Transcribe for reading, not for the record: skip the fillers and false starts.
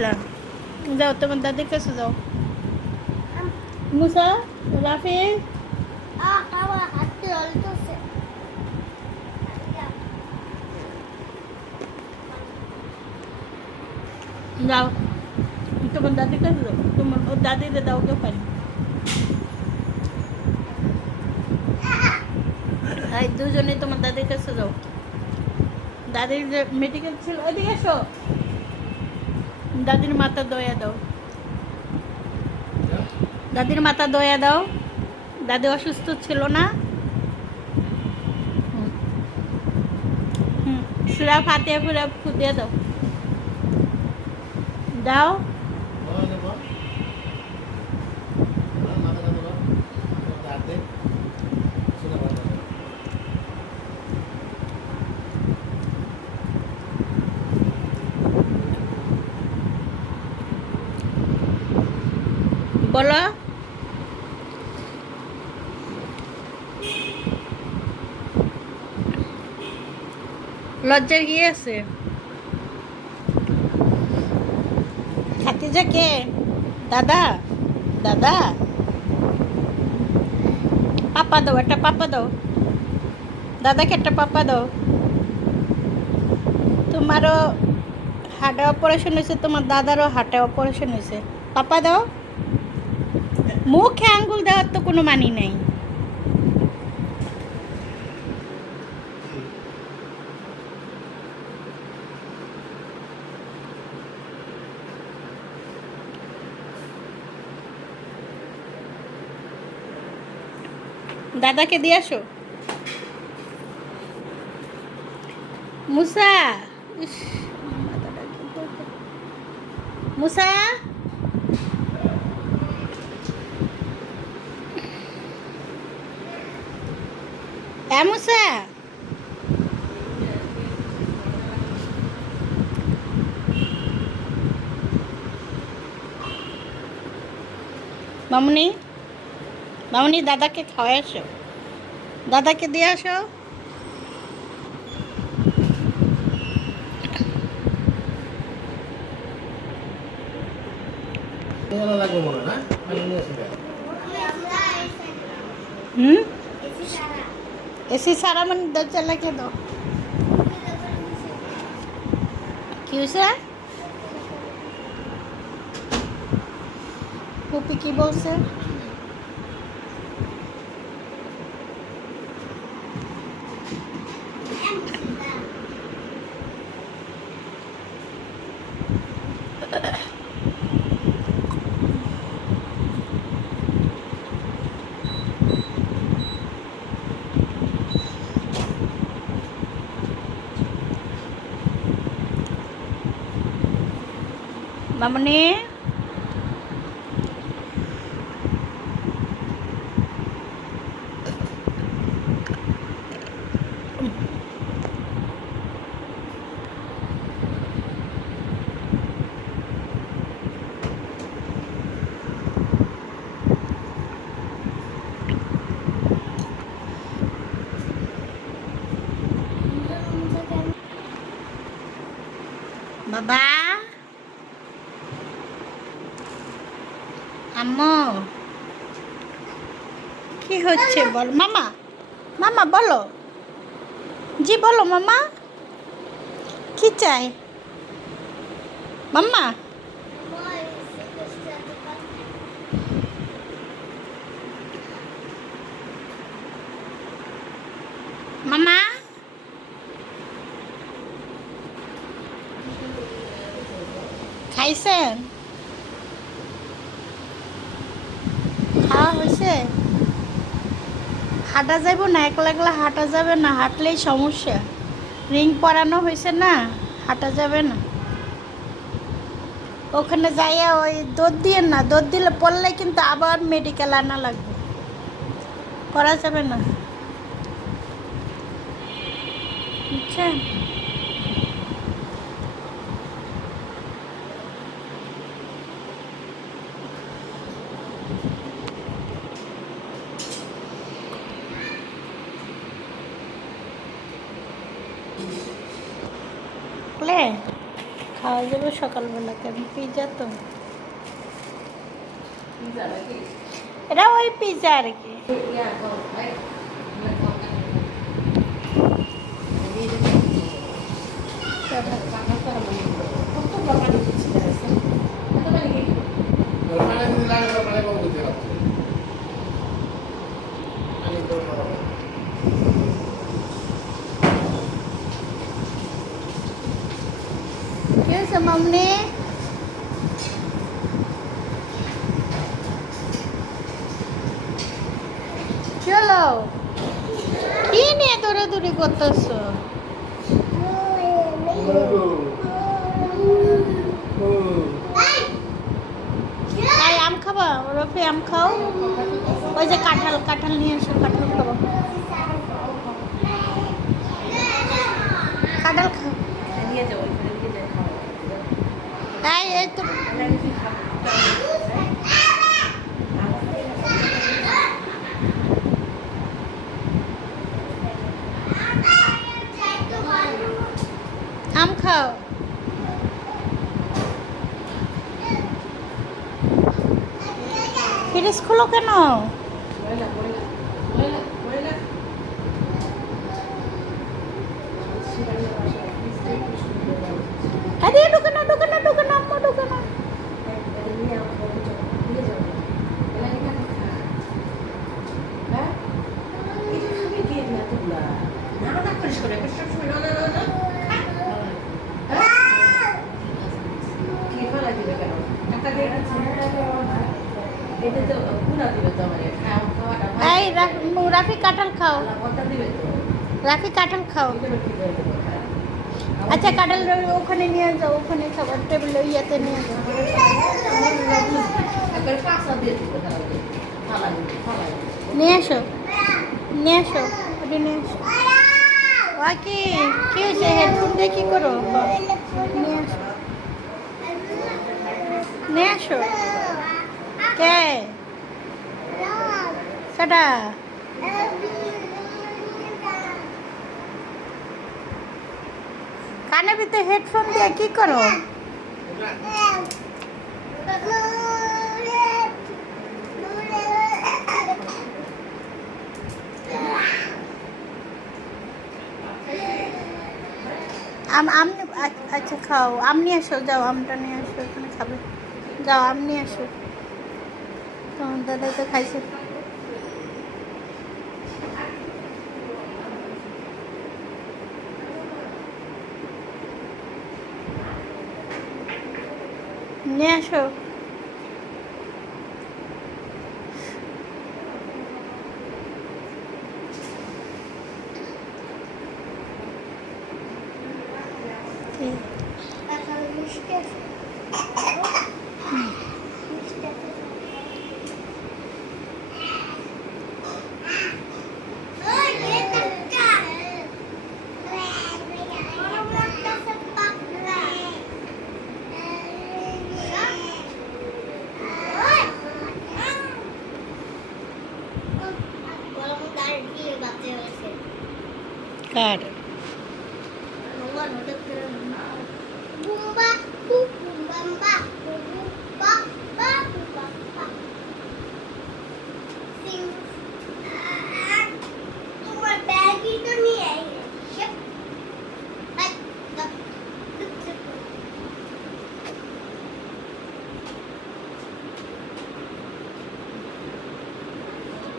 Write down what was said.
করলা? যাও তোমার দাদির কাছে যাও। মুসা, রাফি, যাও তোমার দাদির কাছে যাও। তোমার ওর দাদিরে দাও কেউ পানি। এই দুজনে তোমার দাদির কাছে যাও। দাদির যে মেডিকেল ছিল, ওইদিকে এসো। দাদির মাথা দয়া দাও। দাদির মাথা দয়া দাও। দাদি অসুস্থ ছিল না? সুরা ফাতিয়া ফুরা ফুটিয়ে দাও। দাও। বলো। লজ্জা কি আছে? খাতিজা কে? দাদা? দাদা? পাপা দাও, একটা পাপা দাও। দাদাকে একটা পাপা দাও। তোমারও হার্টে অপারেশন হয়েছে, তোমার দাদারও হার্টে অপারেশন হয়েছে। পাপা দাও। মুখে আঙ্গুল দেওয়ার তো কোনো মানি নাই। দাদাকে দিয়ে আসো। মুসা, ইস, মাথাটা কি করবে? মুসা, মুসা, মামুনি, মামুনি দাদাকে খাওয়াই আসো। দাদাকে দিয়ে আসো। এসি সারা মানে দরজা লাগিয়ে দাও। কি হয়েছে? পুপি কি বলছে? মামুনি, বাবা, আম্মু, কি হচ্ছে বল? মামা, মামা বলো। জি বলো মামা, কি চাই? মাম্মা, মামা, খাইছেন? খাওয়া হয়েছে? হাঁটা যাইব না? একলা একলা হাঁটা যাবে না, হাঁটলেই সমস্যা। রিং পরানো হয়েছে না, হাঁটা যাবে না। ওখানে যাইয়া ওই দৌড় দিয়ে না, দৌড় দিলে পড়লে কিন্তু আবার মেডিকেল আনা লাগবে, করা যাবে না, বুঝছেন? খাওয়া যাবে সকালবেলা, কেন পিৎজা তো, এটা ওই পিৎজা আর কি। কি হয়েছে মামনি? কি হলো? কি নিয়ে দৌড়াদৌড়ি করতেছো? এই আম খাবা? রফি আম খাও। ওই যে কাঁঠাল, কাঁঠাল নিয়ে এসো, কাঁঠাল খাবো। কাঁঠাল খাও। তাই এই তো আম খাও। ফ্রিজ খুলো কেন? আরে ঢুকে না, ঢুকে না, ঢুকে না, আম্মা ঢুকে না। এই রাফি কাঁঠাল খাও, রাফি কাঁঠাল খাও। আচ্ছা কাঁঠাল ওখানে নিয়ে যাও, ওখানে খাবার টেবিলে ইয়াতে নিয়ে যাও। নিয়ে আসো, নিয়ে আসো, ওটা নিয়ে আসো। কি কি হয়েছে? হেডফোন দিয়ে কি করো? নিয়ে আসো, নিয়ে আসো। কে সেটা? কানে ভিতরে হেডফোন দিয়ে কি করো? আচ্ছা খাও, আম নিয়ে আসো, যাও আমটা নিয়ে আসো, ওখানে খাবে। যাও আম নিয়ে আসো, তোমার দাদাই তো খাইছে। নিয়ে আসো। কার